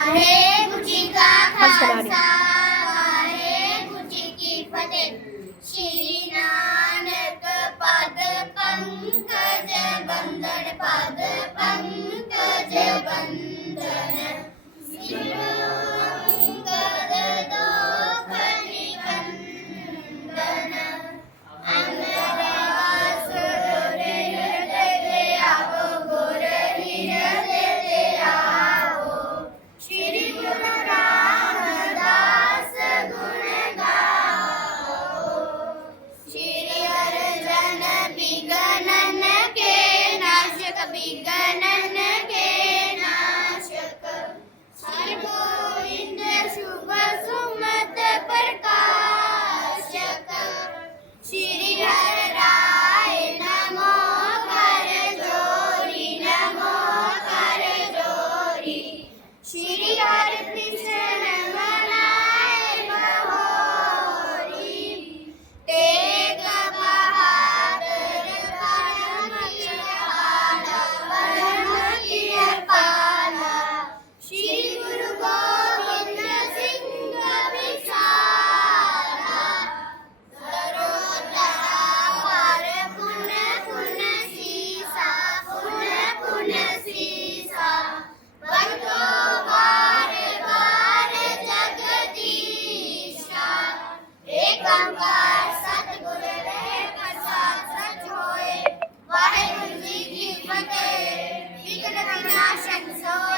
Arrego de casa. Russian soldier.